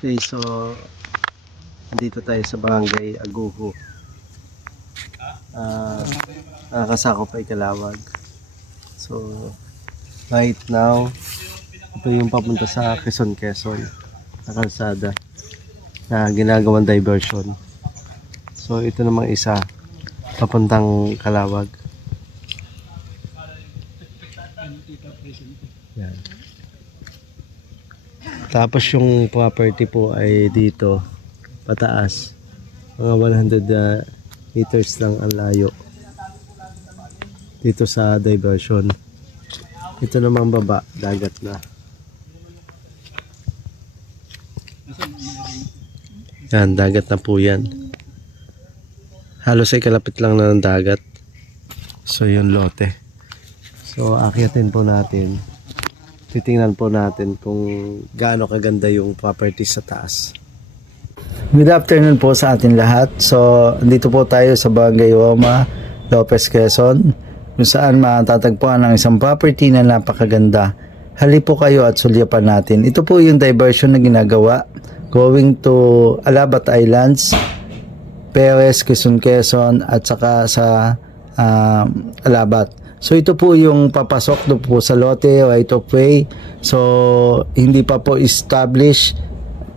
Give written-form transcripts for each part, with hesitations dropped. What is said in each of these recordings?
Okay, so dito tayo sa Barangay Aguho. Nakakasakop ay Calawag. So right now, ito yung papunta sa Quezon na kalsada na ginagawang diversion. So ito namang isa papuntang Calawag. Yan. Tapos yung property po ay dito pataas, mga 100 meters lang ang layo dito sa diversion. Ito namang baba, dagat na. Yan, dagat na po yan. Halos ay kalapit lang na ng dagat. So yun lote. So akyatin po natin. Titingnan po natin kung gaano kaganda yung property sa taas. Good afternoon po sa atin lahat. So, dito po tayo sa Barangay Roma, Lopez, Quezon, kung saan matatagpuan ang isang property na napakaganda. Halip po kayo at sulyapan natin. Ito po yung diversion na ginagawa going to Alabat Islands, Perez, Quezon, at saka sa Alabat. So ito po yung papasok do po sa lote, right of way. So hindi pa po established.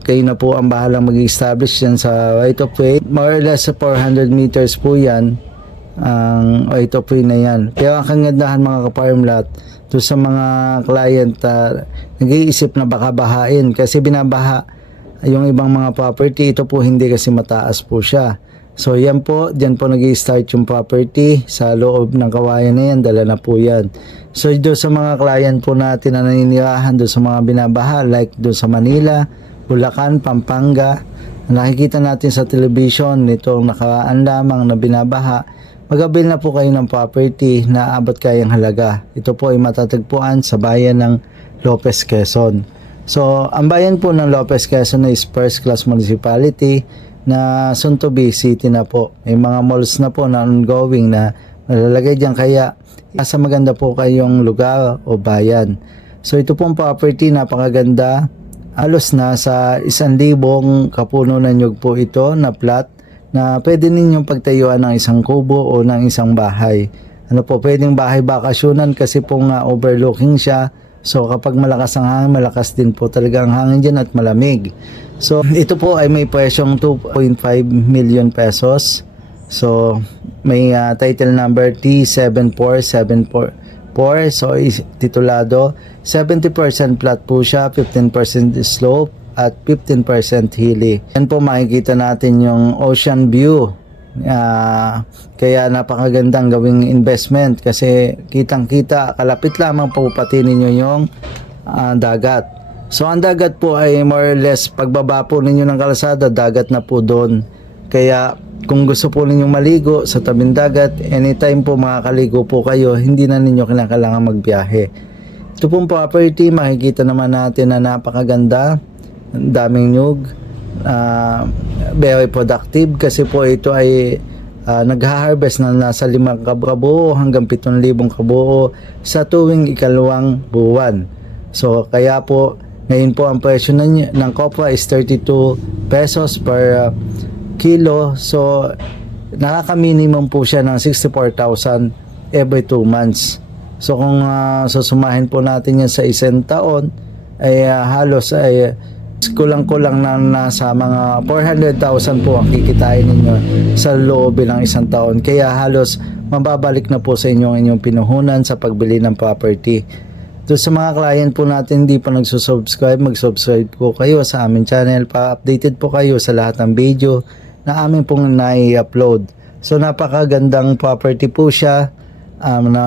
Kayo na po ang bahalang mag-establish yan sa right of way. More or less 400 meters po yan ang right of way na yan. Pero ang kagandahan mga ka-farm lot to sa mga client nag-iisip na baka bahain kasi binabaha yung ibang mga property. Ito po hindi kasi mataas po siya. So yan po, diyan po nag-i-start yung property sa loob ng kawayan na yan, dala na po yan. So doon sa mga client po natin na naninirahan doon sa mga binabaha, like doon sa Manila, Bulacan, Pampanga, nakikita natin sa television nitong nakaraan lamang na binabaha, mag-avail na po kayo ng property na abot kayang halaga. Ito po ay matatagpuan sa bayan ng Lopez, Quezon. So ang bayan po ng Lopez, Quezon is first class municipality na soon to be city na po. May mga malls na po na ongoing na nalalagay dyan, kaya nasa maganda po kayong lugar o bayan. So ito pong property napakaganda. Halos na sa 1,000 kapuno na nyug po ito na plot na pwede ninyong pagtayuan ng isang kubo o ng isang bahay. Ano po, pwedeng bahay bakasyonan kasi po nga overlooking siya. So kapag malakas ang hangin, malakas din po talaga ang hangin dyan at malamig. So ito po ay may presyong 2.5 million pesos. So may title number T74744. So titulado, 70% flat po siya, 15% slope at 15% hilly. Yan po makikita natin yung ocean view. Kaya napakagandang gawing investment kasi kitang kita, kalapit lamang po pati ninyo yung dagat. So ang dagat po ay more or less pagbaba po ninyo ng kalsada, dagat na po doon. Kaya kung gusto po ninyong maligo sa tabing dagat, anytime po makakaligo po kayo, hindi na ninyo kailangan magbiyahe. Ito pong property, makikita naman natin na napakaganda, daming nyug, very productive kasi po ito ay nag-harvest na nasa 5 kabuo hanggang 7,000 kabuo sa tuwing ikalawang buwan. So kaya po ngayon po ang presyo ng kopra is 32 pesos per kilo. So nakaka-minimum po siya ng 64,000 every 2 months. So kung susumahin po natin yan sa isang taon ay halos ay kulang-kulang na nasa mga 400,000 po ang kikitain ninyo sa loob ng isang taon. Kaya halos mababalik na po sa inyong pinuhunan sa pagbili ng property. So sa mga client po natin hindi pa nagsusubscribe, mag-subscribe po kayo sa aming channel para updated po kayo sa lahat ng video na aming pong nai-upload. So napakagandang property po siya, na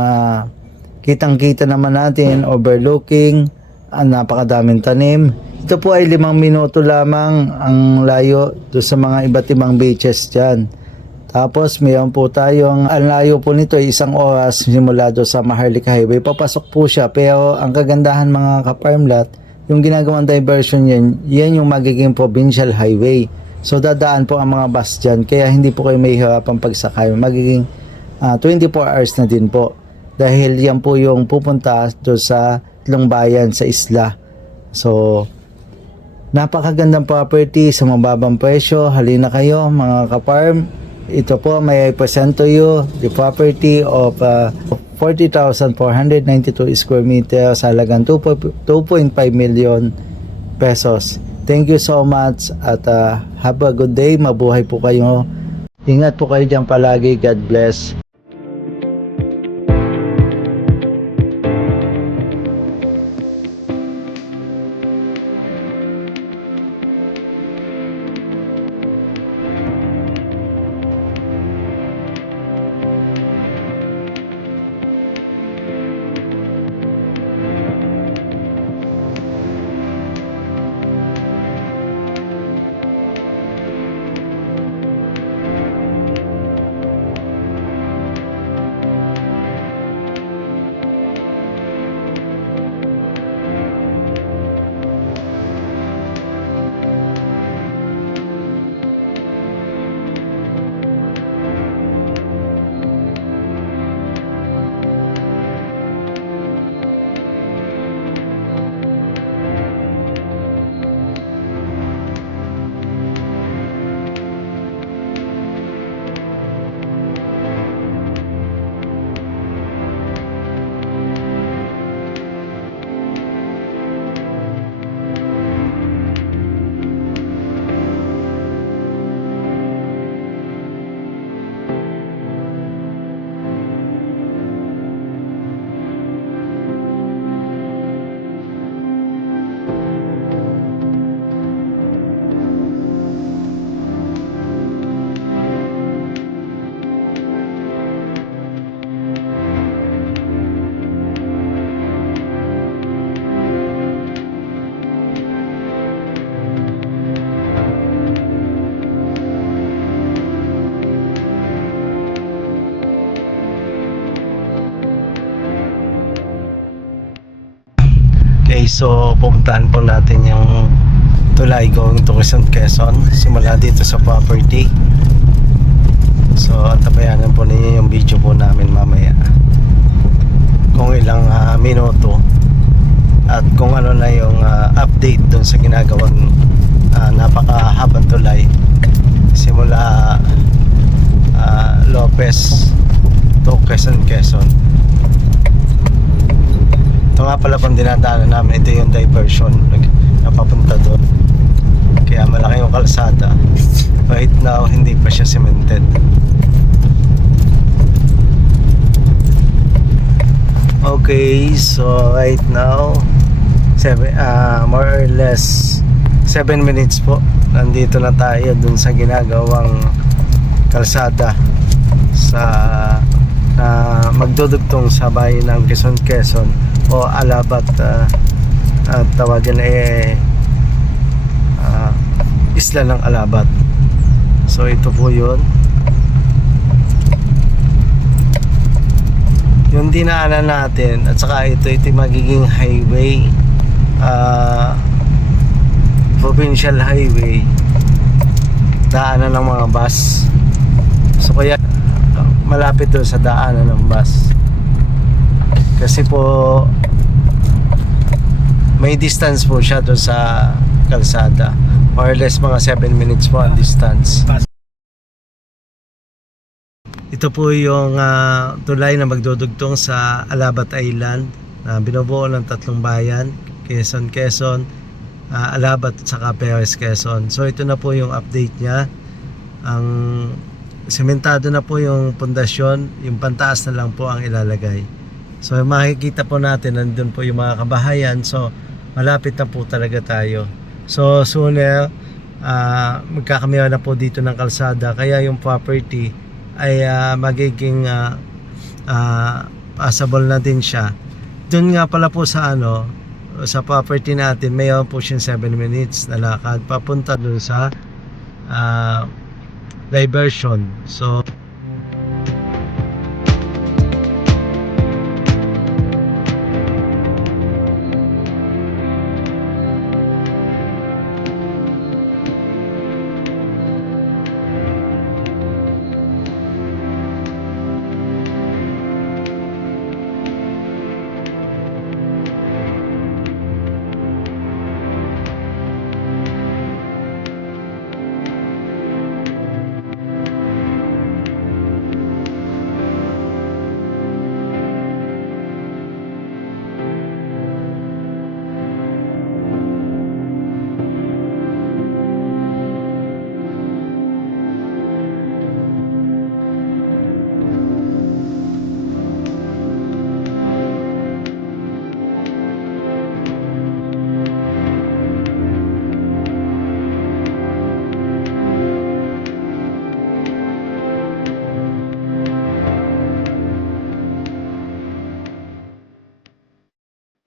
kitang-kita naman natin, overlooking, napakadaming tanim. Ito po ay 5 minuto lamang ang layo do sa mga iba't ibang beaches dyan. Tapos mayroon po tayong, ang layo po nito ay 1 oras simula do sa Maharlika Highway. Papasok po siya, pero ang kagandahan mga ka-farm lot, yung ginagawang diversion yan yung magiging provincial highway. So dadaan po ang mga bus dyan, kaya hindi po kayo mahihirapan pagsakay. Magiging 24 hours na din po. Dahil yan po yung pupunta do sa Tlong Bayan sa isla. So Napakagandang property sa mababang presyo. Halina kayo mga ka-farm. Ito po, may I present to you the property of 40,492 square meters sa halagang 2.5 million pesos. Thank you so much at have a good day. Mabuhay po kayo. Ingat po kayo dyan palagi. God bless. Okay, so pupuntahan po natin yung tulay going to Quezon. Simula dito sa property. So antabayanan po ninyo yung video po namin mamaya. Kung ilang minuto at kung ano na yung update dun sa ginagawang napakahabang tulay simula Lopez to Quezon. Ito nga pala pang dinadaanan namin, ito yung diversion na papunta doon. Kaya malaki yung kalsada. Right now, hindi pa siya cemented. Okay, so right now, more or less 7 minutes po. Nandito na tayo dun sa ginagawang kalsada sa magdudugtong sa bayan ng Quezon o Alabat, tawagin isla ng Alabat. So ito po yun yung dinaanan natin, at saka ito magiging highway, provincial highway, daanan ng mga bus. So kaya malapit doon sa daanan ng bus kasi po may distance po siya doon sa kalsada, more or less mga 7 minutes po ang distance. Ito po yung tulay na magdudugtong sa Alabat Island na binubuo ng tatlong bayan, Quezon, Alabat at saka Perez, Quezon. So ito na po yung update niya. Ang sementado na po yung pundasyon, yung pantaas na lang po ang ilalagay. So makikita po natin nandun po yung mga kabahayan. So malapit na po talaga tayo. So sooner magkakamihan na po dito ng kalsada, kaya yung property ay magiging passable na din siya. Doon nga pala po sa sa property natin, mayroon po siyang 7 minutes na lakad papunta doon sa diversion. So